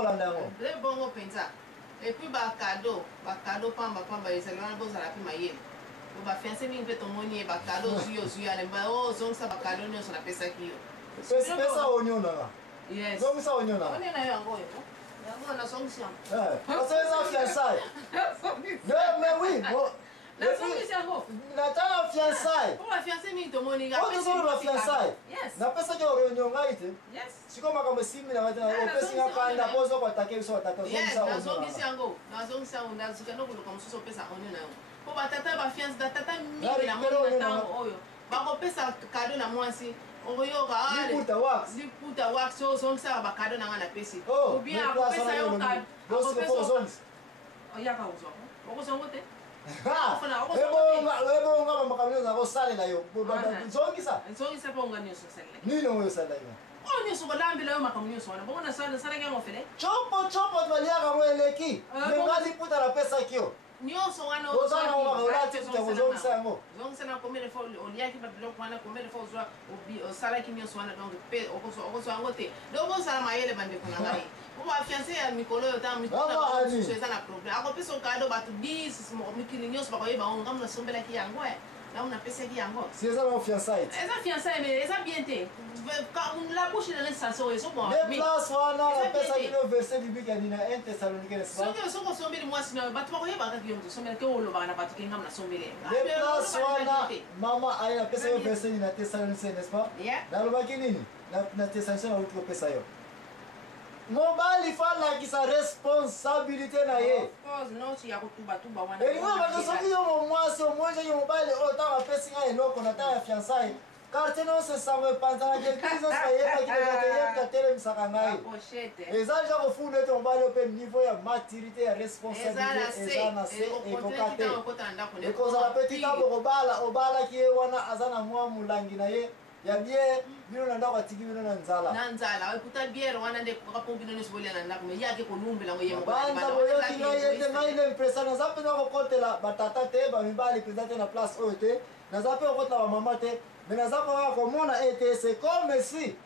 kolanda yango. Le bongo penza. Et puis ba cadeau pamba ezali wana bozala pe mayele. Ba fiancé mingi pe tomoni ba cadeau zuyo ale ba zongisa ba cadeau nyonso napesaki yo. Pesa onyo nanga. Yes. Zongisa onyo nanga. Onyo na yo yango yo. Yango na zongisa. Parce que ça fiançailles. Mais oui, bon. La zongisa yango. Natana fiançailles. Pour la fiancé mingi tomoni ga. Oto zo ba fiançailles. Yes. Na pesa ke onyo ngaite. Yes. Siko makambo simi na ngata o pesa nga panda pozo kwa take so ataka zongisa onyo. Na zongisa yango. Na zongisa yango ndazuka no kuluka mususu pesa onyo na yo. Po batata ba fiancé da tata mingi na moni na tango oyo. Bakopesa cadeau na mwasi. Oyoka ale. Liputa wax so zongisa ba cadeau na ngana pesi. Ou bien akopesa yo cadeau. Akopesa oyaka uzo. Okosongote. Ebo nga makambo za ko salela yo. Zongisa. Zongisa po ngani so salela. Nini ngoyo salela yo. Onyo so balambila yo makambo nyo so na. Bongo na sala ngamo fele. Chopo baliaka mo eleki. Mengazi puta la pesa kio. Nyonso wana ozana ola tete zongisa yango. Zongisa na combien de fois oliaki ba biloko wana combien de fois ozwa osala ki nyonso wana donc pe okoso yango te. Donc osala mayele bande kuna ngai. Pour ba fiancé ya mikolo yo ta mikolo so eza na problème. Akopesa cadeau batu bis mikili nyonso ba koyeba ngam na sombela ki yango là on a pesa ki yango. Si eza ba fiançailles. Eza fiançailles mais eza bien te. La bouche de l'instant so bon. Les places wana la pesa ki no verset biblique ya dina 1 Thessalonike n'est-ce pas? Soko sombeli mwasi na batu ba koyeba ka ki yo sombela ke oloba na batu ki ngam na sombele. Les places wana mama aina pesa yo verset dina Thessalonike n'est-ce pas? Na lobaki nini? Na Thessalonike na utiko pesa yo. Mobali fala ki sa responsabilité na ye. Cause no si yakutuba wana. Elingo ba soki yo mwasi o mwenje yo mobali o ta pesa nga eloko na ta fiançailles. Car tu non se savait pas dans quel pays ça y est qui déjà télé misaka ngai. Eza ja ko funda to mobali pe niveau ya maturité ya responsabilité eza na se e kokate. E koza la petite abo obala ki wana azana mwa mulangi na ye. Ya bie bino na ndako atiki bino na nzala. Na nzala ekuta biere wana nde ko bino ni sibolia na ndako me yake ko numbela ngo yemo. Banda boyo ki na yete mai le impression za pe ko kotela batata te ba mibali présenter na place oyo te. Na za pe ko kotela ba mama te. Mais na za ko mona ete c'est comme si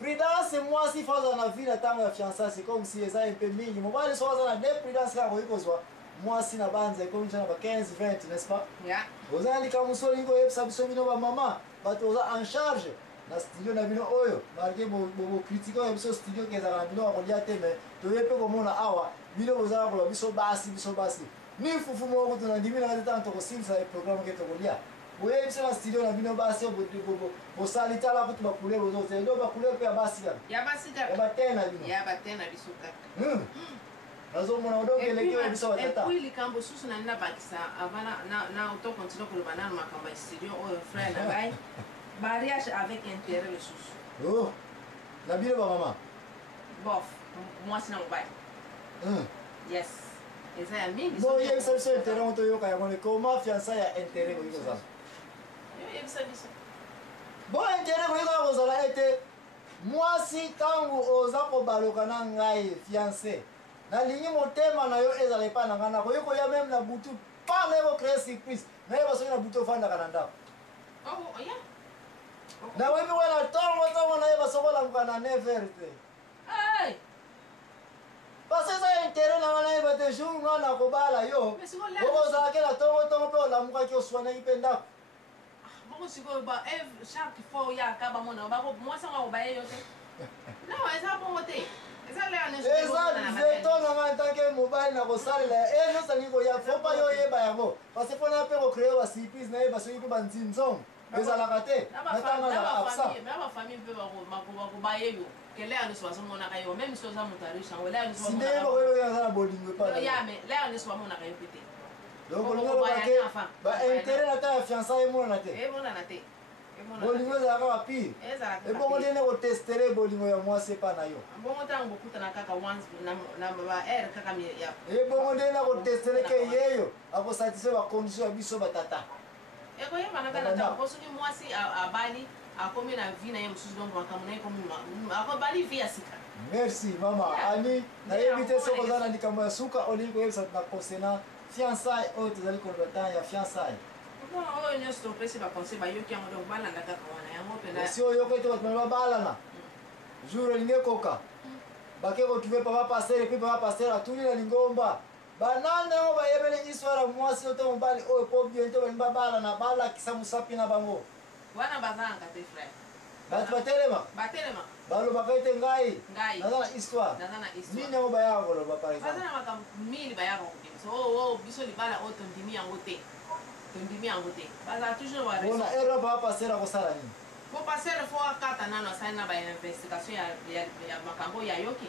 prudence moi si faza na vie na tango ya fiançailles c'est comme si eza un peu mingi. Mobali so faza na de prudence ka ko ikozwa. Moi si na banza ko mjana ba 15 20 n'est-ce pas? Yeah. Ozali ka musoli ngo yepsa biso bino ba mama. Bato oza en charge na studio na bino oyo malgré bo critique oyo biso studio ke ezala na bino akolia te mais toyepe komona awa bino bozala koloba biso basi ni fufu moko tonandimi na kati ntango tokosilisa programme ke tokolia boyebi biso na studio na bino basi bosali tala kutu bacouleur bozote ndo bacouleur mpe ya batene na biso nazomona odokeleki oyo biso batata epuis likambo susu na nina bakisa avant na tokontinue koloba nano makambo ya studio oyo frère na ngai mariage avec intérêt lisusu na bino bamama bof mwasi na mobali yes eza ya mingi boyebisa biso intérêt ngo toyoka yango koma fiançailles ya intérêt koyi kozala yoyebisa biso bo intérêt koyi kaka kozala ete mwasi ntango oza kobaloka na ngai fiancé nalingi motema na yo ezala epai na ngai nakoki koya meme na butu pa nayeba créer surprise nayeba soki na butu ofandaka na ndako nawebi wana ntongo nayeba soko olamuka na 9h te parce que eza intérêt na nga nayeba te jour nga na kobala yo okozalaki na ntongo mpe olamukaki oswanaki mpe ndako bongo sikoyo chaque fois oyaka bamona mwasi anga kobaye yo te non eza bongo te eza veto na nga ntanke mobali na kosalela nosalingi koya fo mpa yo oyeba yango parce mpo na mpe kocreye ba surprise nayeba soki mpe banzinzongo ezalaka te natanga na absent bafamille mpe bakobaye yo kele ya nyonso bazomonaka yo même so oza moto ariche yango sindeyeba koyeba aza na bolingo epa nyonso bamonaka yo mpe te donc olingolobake baintérêt na ta ya fiançailles emonana te emonana te bolingo ezalaka bapire ebongo ndenge kotestere bolingo ya mwasi epa na yo bongo ntango bokutana kaka na baere kaka ebongo ndenge na kotestere ke yeyo akosatisfai bacondition ya biso batata ekoyebana kaka ntango po soki mwasi abali akomi na vie na ye mosusu donc makambo na ye akobali vie ya sika merci mama ani nayebi te soki oza na likambo ya suka olingi koyebisa na concernant fiançailles oyo tozali koloba ntan ya fiançailles oyo nyonso topesi baconseil bayoki yango donc balanda kaka wana yango mpena si oyoki te bato babalana jour elingi ekoka bakeko tuve papa pasteur et puis papa pasteur atuli na lingomba banana ngo bayebele histoire mwasi oto mobali oyo po bien to bani babala na bala kisamu sapi na bango wana bazanga te frère batu batelema balo bakaite ngai nazana histoire nini ngo bayako lo par exemple bazana maka mili bayako so oh biso libala o tondimi yango te baza toujours wa raison ona erreur papa pasteur ko sala nini po pasteur fo akata nano asana ba investigation ya makambo ya yoki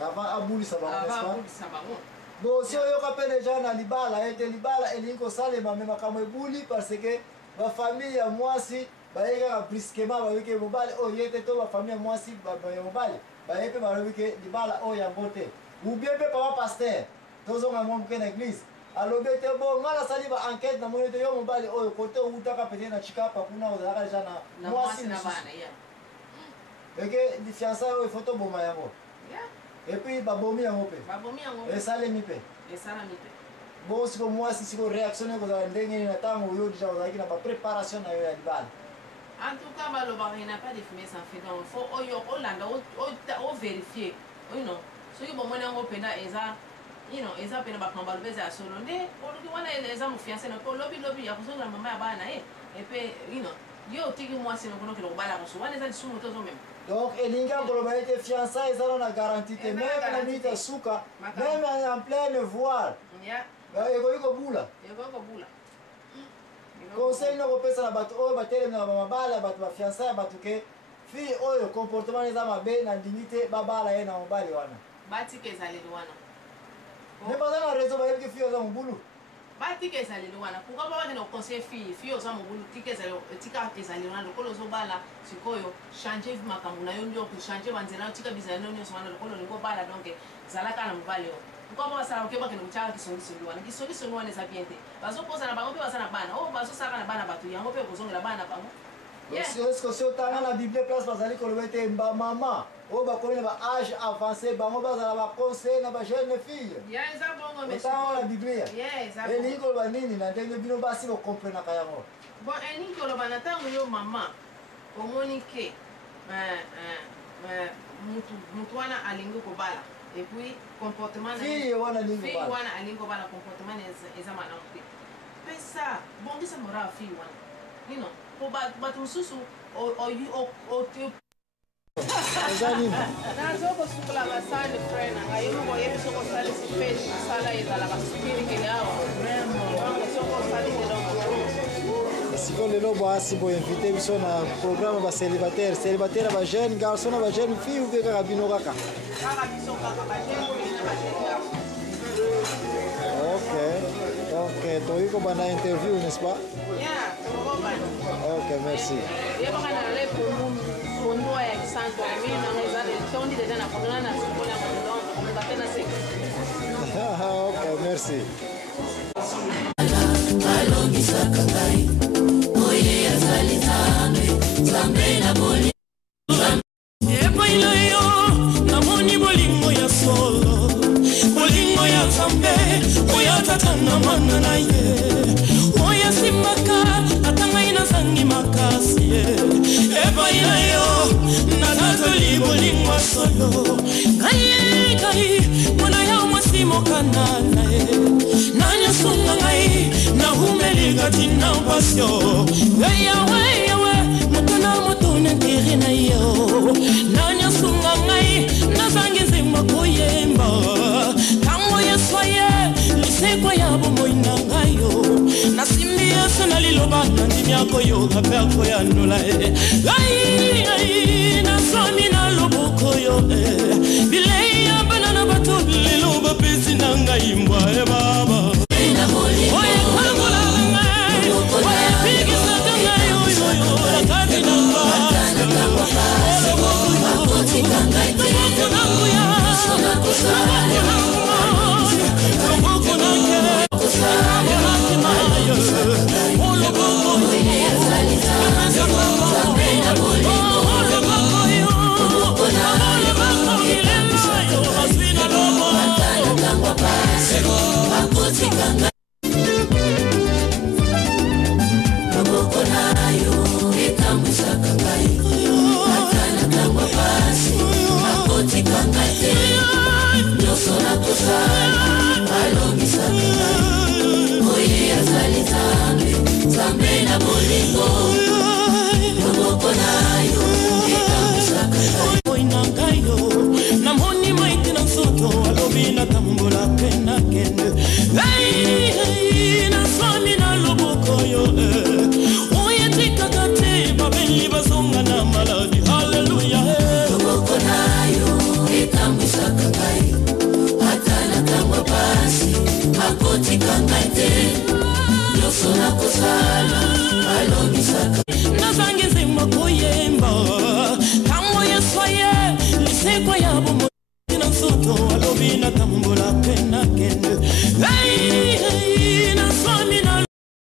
avant abulisa bango bon si oyoka mpe deja na libala ete libala elingi kosalema me makambo ebuli parce que bafamille ya mwasi baye kaka brusquement balobi ke mobali oyo ye te to bafamille ya mwasi ya mobali baye mpe balobi ke libala oyo yango te ou bien mpe papa pasteur tozonga mwa moke na église alobi ete bo nga nasali baenquête namoni ete yo mobali oyo kote outaka pete na chikapa kuna ozalaka deja na mwasi eke fiançaille oyo ifo toboma yango et puis babomi yango mpe esalemi mpe bon siko mwasi siko réaction ekozala ndenge nini na ntango oyo deja ozalaki na bapréparation na yo ya libala en tout cas balobaka ina pas de fumée sans feu donc fo oyo olanda ovérifie oyino soki bomoni yango mpena eza eza pena bakambo balobi eza ya solo nde oluki wana eza mofiance na po lobilobi ya kosongela mama ya bana ye epe yo otiki mwasi nokonokela kobala koso wana eza lisumu te ozomema donc elingi akoloba ete fiançaille ezala na garantie te meme na minute ya suka meme en pleine voile ekoki kobula conseil na kopesa na bato oyo batelemi na bamabala ya bato bafiançaille ya bato ke fille oyo comportement eza mabe na ndingi te babala ye na mobali wana batika ezaleli wana me baza na raison bayebi ke fille oza mobulu batika ezaleli wana pourquoi babakende koconseille fille oza mobulu tika ezaleli wana lokolo ozobala sikoyo change makambo na yo nyonso change banzela yo tika bizala no nyonso wana lokolo olingi obala donc zalaka na mobali oyo pourquoi basala oke bakende kotyaka kisongisongi wana kisongisongi wana eza bien te bazopoza na bango mpe baza na bana oyo bazosalaka na bana bato yango mpe kozongela bana na bango eske si otanga na bible place bazali koloba ete bamama oyo bakomi na baage avancé bango bazala baconseil na bajeune fille otanga na biblia elingi koloba nini na ndenge bino basi bokomprenaka yango bon elingi koloba na ntango yo mama omoni ke mutu wana alingi kobala et puis comportement fille wana alingi kobala comportement eza malamu te pesa bongisa moral ya fille wana po bato mosusu eza nini nazokosukola basani frère na ngai moko oyebi soki osalisi mpe mosala ezalaka sukirikeli awa soki osalisi donc siko lelo basi boinvite biso na programme bacélibataire ya bajeune garçon na bajeune fille ube kaka bino kaka biso kaka bajeune ok donc tokoki kobanda interview n'est-ce pas ok merci ok merci namoni bolingo ya solo bolingo ya nzambe oyo atatana mwana na ye oyo asimbaka ata ngai nazangi makasi ye epai na yo nazatoli bolingo ya solo ngai mwana ya mwasi mokana na ye nanyosunga ngai naumeli kati na pasio yawe motona motona tere na yo nanyosunga ngai nazangi nzemba koyemba tango yesoye lisekwa ya bomoi na ngai yo nasimbi yesu na liloba nandimi akoyoka mpe akoyandola ai nasomi na loboko yo bilei ya bana na bato lelo bapesi na ngai mbwa baba Hey, na swami na loboko yo, oye tika kate babeli basonga na